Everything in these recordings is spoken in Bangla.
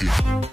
Vicky.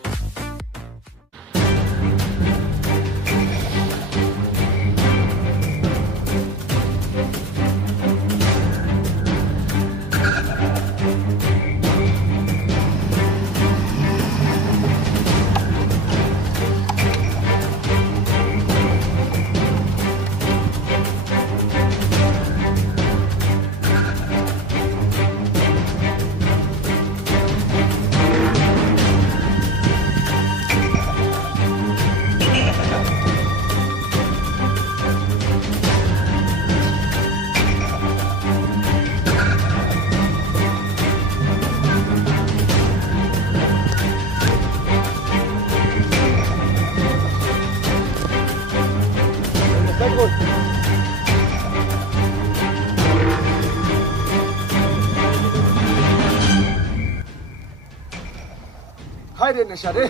Hi रे नशा रे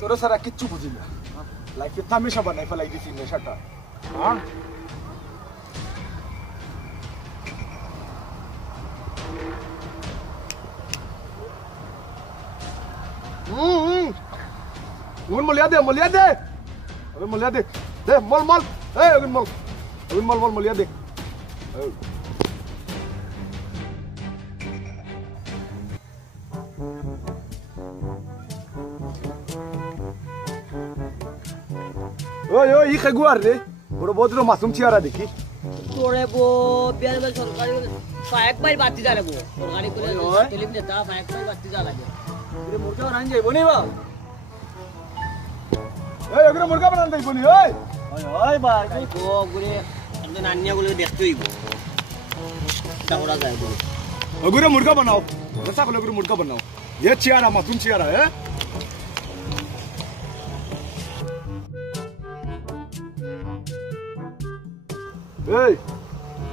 तोरा सारा किच्चू बुझिला लाइफ इतना हमेशा बनाई फलाई दिसी नशाटा हां उन मलिया दे अबे मलिया दे मल ए अबे मल मलिया दे ओए ओए ये गुआर रे बड़ो बहुत रो मासूम चियारा देखी तोड़े वो बियार में सरकारी फायक बाई बाती जा रे वो सरकारी को टेलीविजन देता फायक बाई बाती जा लगे तेरे मुर्गा बनान जाई बनी बा ए अगर मुर्गा बनान जाई बनी ओए ओए भाई को गुरे अंदर नानिया को देखते ही डाउरा जाए वो अगर मुर्गा बनाओ ऐसा बोलो अगर मुर्गा बनाओ ये चियारा मासूम चियारा है Hey,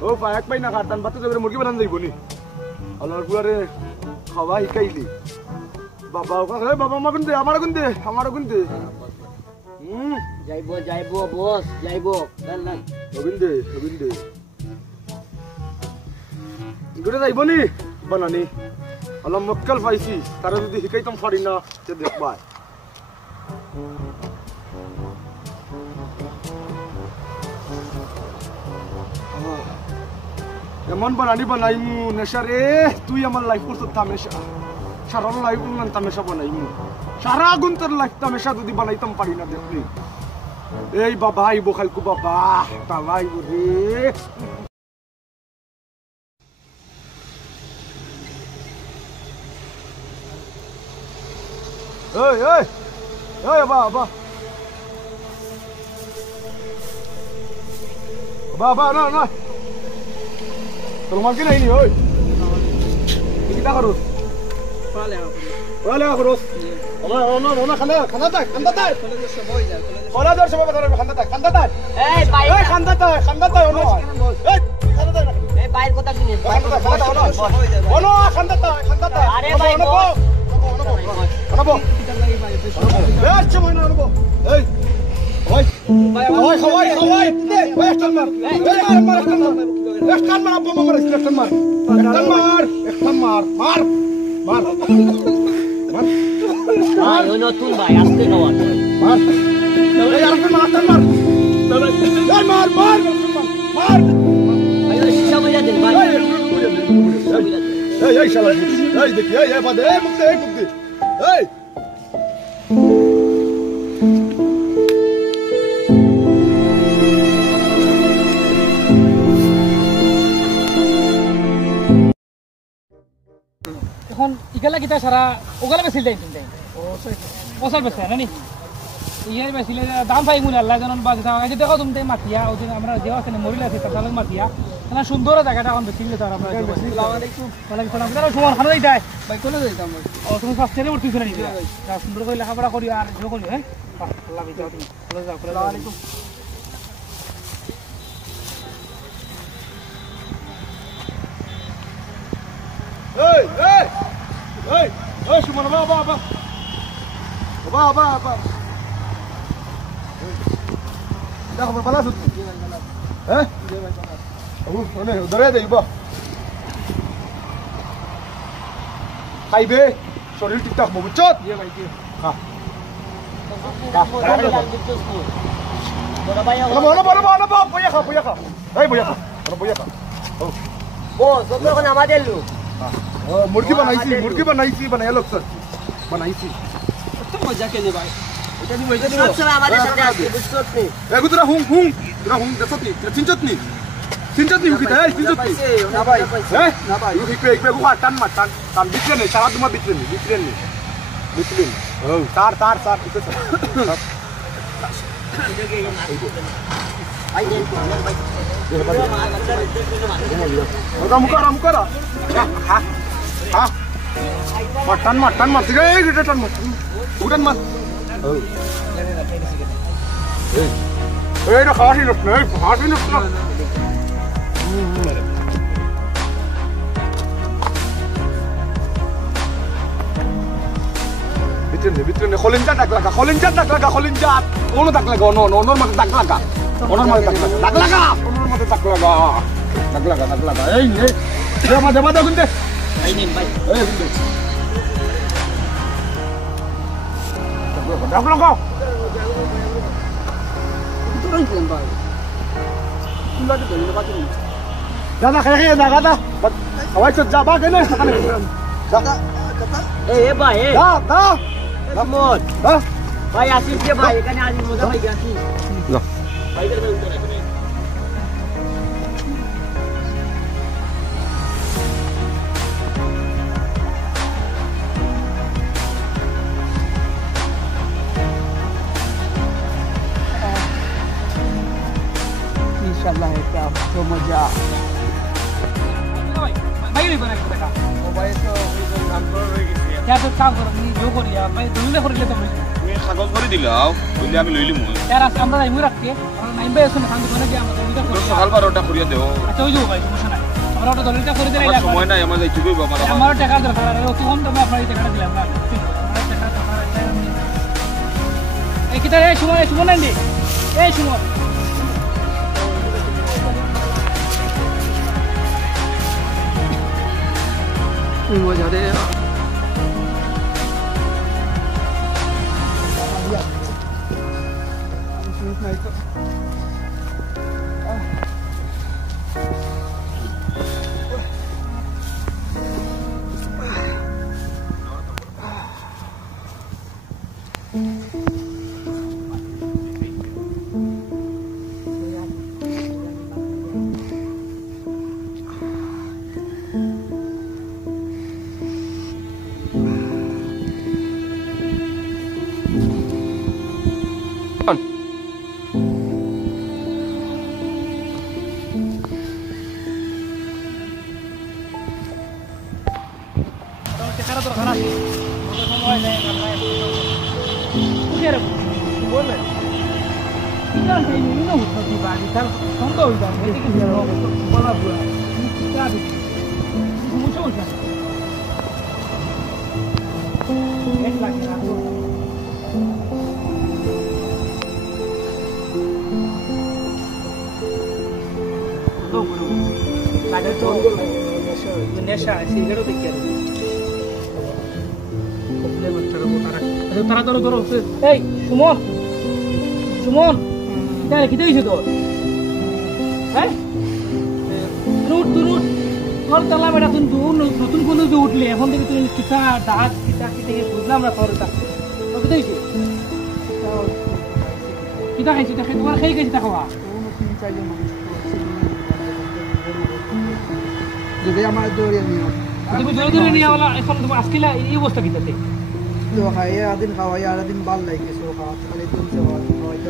oh payak pa na kartan bato sa murgi banan dai boni. Alar gulare khawai kaili. Baba ka hey baba ma gunde amara gunde. Jaibo bos, jaibo. Lan. Ginde. Gure dai boni banani. Alam makkal faisi. Tara jodi hikai tam farina te dekh bai. Yaman banaimu nashar tu yaman life urut tamesha sharar life unan tamesha banaimu shara gunter life tamesha tudi banaitam parina dekni ei baba ibo khalku baba tawai ure hey baba no Tolong makin ini, oi. Kita harus. Pala harus. Ona khanda tak. Pala dar semua betul khanda tak. Baik. Khanda tak ono. Khanda tak. Baik kota gini. Ono khanda tak. Are baik. Ono bo. Cuma ono bo. Oi. Khawai. Western mar. Ektan mar apa mar ektan mar. Ayo no tuh bay, aste kawan. Mar. Mar. Ayo sisa boleh deh bay. Hey, salah. Hey, dek, hey, pada, mukti. Hey. এখন ইকালা কিতা সারা ওগালা বেছিল দেন তুমি ওসার বেছে না নি ইয়ার বেছিল দাম পাই মুন আল্লাহ জানান বা আগে দেখো তুমি মাতিয়া ওই আমরা দেওয়া আছে মরিলা আছে তাহলে মাতিয়া না সুন্দর জায়গাটা এখন বেছিল তার আমরা আসসালামু আলাইকুম ওয়ালাইকুম সালাম দাদা সুমন খানা দিতাই ভাই কোনে যাইতাম ও তুমি ফাস্টেরে উঠি শুনে নিবা সুন্দর করে লেখাপড়া করি আর জো করি হ্যাঁ আল্লাহ বিদাও তুমি চলে যাও আসসালামু আলাইকুম Hey, Shuman, apa? Dah kamu balas tu? Ini udah ada ibu. Highway, শরীর ঠিক থাকবো বুঝছো দিয়ে ভাই দিয়ে বইয়া খা এই বইয়া খা আমাদের লোক মুরগি বানাইছি বানাই লোক স্যার বানাইছি কত মজা কেনে ভাই এটা আমাদের সাথে আছে বুঝছো নি এগু তোরা হুং দেখছনি চিনছনি হুকি তাই চিনছনি না ভাই হ্যাঁ না ভাই হুকি পে গু টান বিটরে নে সারা তোমার বিটরে নে ও তার ঠিক আছে মুকরা মটন মারতে গে গিটা টান মার উড়ান মার এই না খাসি না ভিতরে খলিঞ্জা ডাক লাগা কোনো ডাক লাগা অনর মাঝে ডাক লাগা এই নে দেবা গুনতে এই নিন ভাই এই গুনতে ডাক লাগা দাদা খেয়ে দাদা সবাই তো যাবা কেন দাদা এ ভাই এ দাদা রামন হ্যাঁ ভাই আসিস যে ভাই এখানে আজ মজা ভাই আসিস না ভাই করে উত্তর রাখুন इंशाल्लाह है क्या तो मजा ভাই বানাই দেখা ও ভাই তো নাম্বার হয়ে গেছে क्या तो काम करो नी जो करिया भाई দুলে করিলে তো আমি তুমি কাগজ করে দিলাও বলে আমি লইলি মই यार আমরা যাইমু রাখতে আমরা নাইম ভাই আছে না খান দোকানে যে আমরা দুইটা করি সকাল 12টা করিয়া দেও আচ্ছা ওই যে ভাই সমস্যা নাই আমরা ওটা দলিলটা করে দিলে আমার সময় নাই আমার যাইতে কইবা আমার টাকা দরকার আর অত কম দামে আপনার এই টাকাটা দিলাম না আমার টাকা দরকার এই কিটা রে সময় নাই দি এই সময় मजा रे টাকা দরকার আছে সময় নাই আমরা বুঝে রে বলে না এই নিনো হতো বাড়ি তার সন্দেহ হই যাবে এদিকে কি বলা বুয়া যা দিই মুছো মুছো এক লাখ টাকা তো বড় লাগে তো নেশা সিগারেট দেখে তারা ধরো এই সুমন কিতে হয়েছে তোর হ্যাঁ রুট তোর তালা বেটা তুই নতুন কোনো যে উঠলে এখন থেকে তুই কিতা ডাক কিতা বুঝলাম না তোর তোর কিতে হয়েছে কিতা খাইছি তোমার খেয়ে গেছি তা খাওয়া যদি আমার দৌড়িয়ে নিও তুমি জোরে নিয়ে বলা এখন তোমার আজকে এই অবস্থা কিতাতে তো খাইয়ে আদিন খাওয়াই আর দিন ভাল লাগে সো খালি তুমি খাওয়াইতে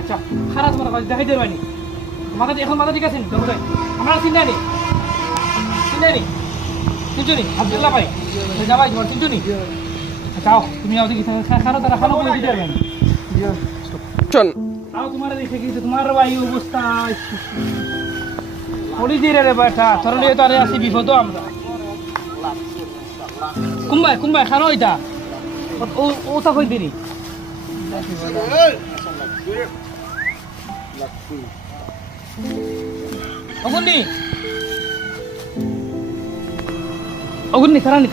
আচ্ছা খারাপ তোমার কাছে দেখাই দেবে নি এখন মাথা ঠিক আছে নি তোমরা আমরা চিন্তা নেই চিন্তুনি আব্দুল্লাহ ভাই যাবাই তোমার চিন্তুনি যাও তুমি আও দেখি খারাপ তারা খারাপ করে দিতে পারবেন চল আও তোমার দেখে কি তোমার ভাই অবস্থা পড়ি দিয়ে রে বেটা তোর লিয়ে তো আরে আসি বিপদ আমরা কুম্বাই খানো এটা ও তা কই দিনি অগুন্নি তারানি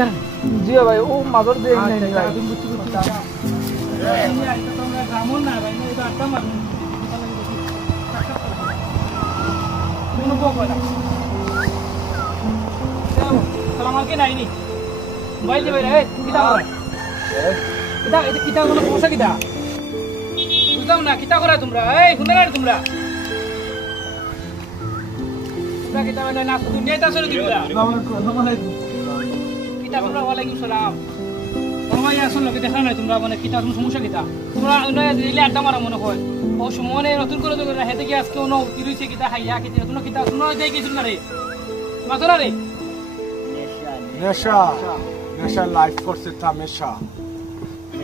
জি ভাই ও মাদর দিয়ে নাই ভাই তুমি বুঝছি গ্রামও না ভাই এটা আটটা মার কোনো বকো না সালাম আলাইকুম নাইনি মোবাইল দে ভাই রে কিতা করে কিতা এটা কিতা কোনো সমস্যা কিতা বুঝলাম না কিতা করে তোমরা এই শুনে না তোমরা তোমরা কিতা মানে না দুনিয়াতে আসলে দিবা কিতা তোমরা ওয়ালাইকুম সালাম ভাই আসলে লোকে দেখা নাই তোমরা মানে কিতা কোনো সমস্যা কিতা তোমরা দিলে আড্ডা মারা মনে হয় ও সময় নতুন করে তো হেতে কি আজকে ono তিরুইছে কিতা খাইয়া কিতা তোমরা কিতা তোমরা যাই গেছিল না রে মাতরা রে নেশা নেশা লাইফ করছে তামেশা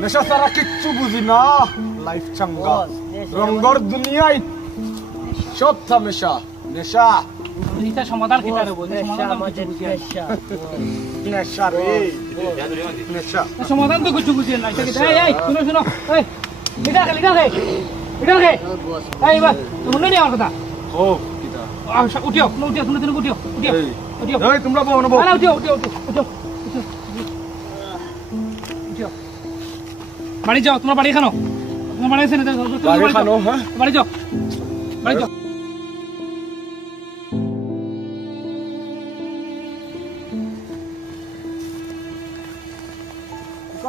নেশা সারা কিচ্ছু বুঝি না লাইফ চাঙ্গা রঙ্গর দুনিয়ায় সব তামেশা নেশা এটা সমাধান কিতা রে বল সমাধান আমাদের নেশা নেশা রে নেশা সমাধান তো কিছু বুঝিয়ে না এটা কিতা এই শুনো শুনো এই লিডার হে এই বাস তোমরা নেই আমার কথা ও কিটা উঠিও শুনো তুমি উঠিও এই তোমরা বলো না না উঠিও বাড়ি যাও তোমার বাড়ি খানো তোমার বাড়ি আছে না বাড়ি খানো হ্যাঁ বাড়ি যাও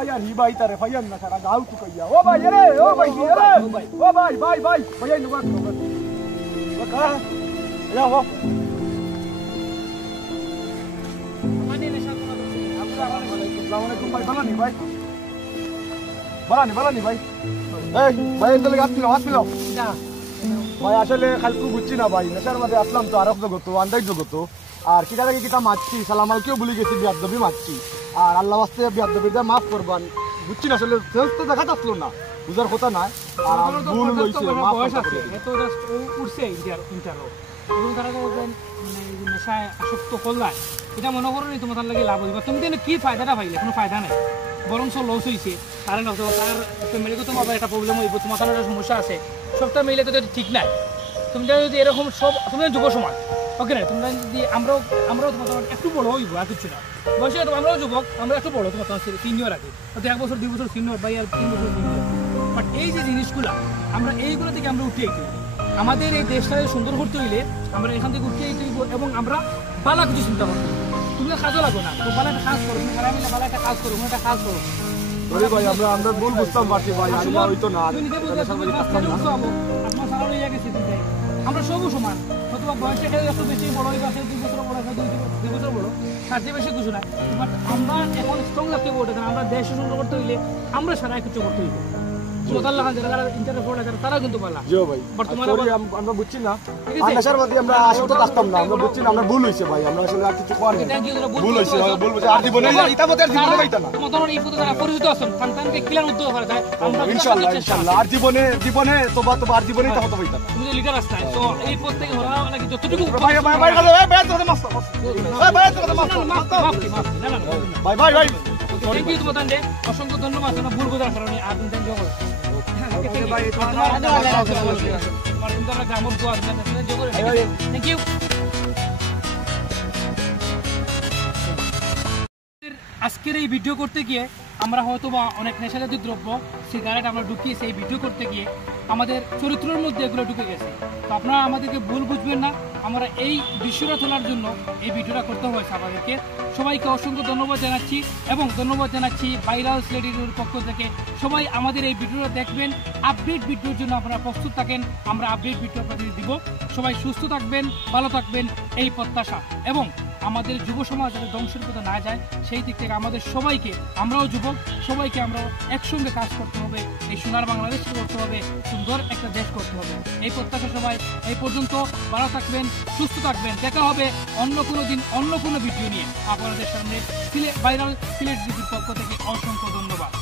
kaya ni bai tare fayan na kara gau tu kaya o bai ere o bai fayan nubat baka ya ho মানে নেশা তোমরা assalamualaikum bai bala ni bai এই ভাই এন্ডলে গাছ পিলো না ভাই আসলে খালকু বুঝছি না ভাই নেশার মধ্যে আসলাম তো আরক জগত আন্দাজ জগত আর কিটা লাগে কিটা মারছি সালাম আলাইকুম বলি গেছি বিয়াদবি মারছি আর আল্লাহ ওয়াস্তে বিয়াদবিটা মাফ করবান বুঝছি না আসলে সেলস তো দেখা যাচ্ছিল না বুঝার কথা না আর ভুল হইছে মাফ বয়স আছে করতে এত জাস্ট উঠছে ইন্টারও এবং তারা মানে নেশায় আসক্ত করলাই এটা মনে করো তোমার লাগে লাভ হইবা তুমি কিন্তু কি ফায়দাটা পাইলে কোনো ফায়দা নাই বরঞ্চ লস হয়েছে কারণ তার ফ্যামিলিকে তোমার একটা প্রবলেম হইব তোমার একটা সমস্যা আছে সবটা মিলে তো ঠিক নাই তুমি যদি এরকম সব তুমি যুব সমাজ ওকে না তোমরা যদি আমরাও তোমার একটু বড় হইব আর কিছু না বয়সে আমরাও যুবক আমরা একটু বড় তোমার সিনিয়র আগে হয়তো 1 বছর 2 বছর সিনিয়র বা আর 3 বছর সিনিয়র বাট এই যে জিনিসগুলো আমরা এইগুলো থেকে আমরা উঠে আইতে আমাদের এই দেশটাকে সুন্দর করতে হইলে আমরা এখান থেকে উঠে আইতে হইব এবং আমরা বালা কিছু চিন্তা করতে তুমি কাজও লাগো না তো বালা একটা কাজ করো তুমি খারাপ মিলে বালা একটা কাজ করো একটা কাজ করো ওরে ভাই আমরা ভুল বুঝতাম পারছি ভাই আমি হইতো না তুমি নিজে বুঝতে আপনার সারা হয়ে গেছে তুমি আমরা সবও সমান অথবা বয়সে একটু বেশি বড় হইবা 2 বছর বড় 2 বছর বড় তার চেয়ে বেশি কিছু না বাট আমরা এখন স্ট্রং লাগতে বলতে আমরা দেশ সুন্দর করতে হইলে আমরা সারা কিছু করতে হইব সুতরাং যারা ইন্টারনেট পড়া তারা কিন্তু বলা জিও ভাই বর্তমানে আমরা বুঝছি না আর নেশার মধ্যে আমরা আসক্ত থাকতাম না আমরা বুঝছি না আমরা ভুল হইছে ভাই আমরা আসলে আর কিছু করি না ভুল হইছে ভুল বুঝে আর জীবনে এটা মতে আর জীবনে পাইতা না তোমাদের এই পথে যারা পরিচিত আছেন সন্তানকে কিলার উদ্যোগ করা যায় আমরা ইনশাআল্লাহ আর জীবনে তোবা আর জীবনেই তো হতে পাইতা না তুমি যে লিডার আসছে তো এই পথ থেকে হরা লাগি যতটুকু ভাই তোদের মাস্ত ভাই থ্যাংক ইউ তোমাদের দে অসংখ্য ধন্যবাদ তোমরা ভুল বোঝার কারণে আর তুমি থ্যাংক ইউ বলো ভাই তোমার কিন্তু আমরা গ্রামের দোয়া থ্যাংক ইউ আজকের এই ভিডিও করতে গিয়ে আমরা হয়তো বা অনেক নেশাজাতীয় দ্রব্য সিগারেট আমরা ঢুকিয়ে সেই ভিডিও করতে গিয়ে আমাদের চরিত্রের মধ্যে এগুলো ঢুকে গেছে তো আপনারা আমাদেরকে ভুল বুঝবেন না আমরা এই দৃশ্যটা তোলার জন্য এই ভিডিওটা করতে হয়েছে আমাদেরকে সবাইকে অসংখ্য ধন্যবাদ জানাচ্ছি এবং ধন্যবাদ জানাচ্ছি ভাইরাল সিলেটির পক্ষ থেকে সবাই আমাদের এই ভিডিওটা দেখবেন আপডেট ভিডিওর জন্য আপনারা প্রস্তুত থাকেন আমরা আপডেট ভিডিও আপনাদের দিব সবাই সুস্থ থাকবেন ভালো থাকবেন এই প্রত্যাশা এবং আমাদের যুব সমাজ যাতে ধ্বংসের পথে না যায় সেই দিক থেকে আমাদের সবাইকে আমরাও যুবক সবাইকে আমরা একসঙ্গে কাজ করতে হবে এই সোনার বাংলাদেশ করতে হবে সুন্দর একটা দেশ করতে হবে এই প্রত্যাশা সবাই এই পর্যন্ত ভালো থাকবেন সুস্থ থাকবেন দেখা হবে অন্য কোনো দিন অন্য কোনো ভিডিও নিয়ে আপনাদের সামনে ভাইরাল সিলেট পক্ষ থেকে অসংখ্য ধন্যবাদ।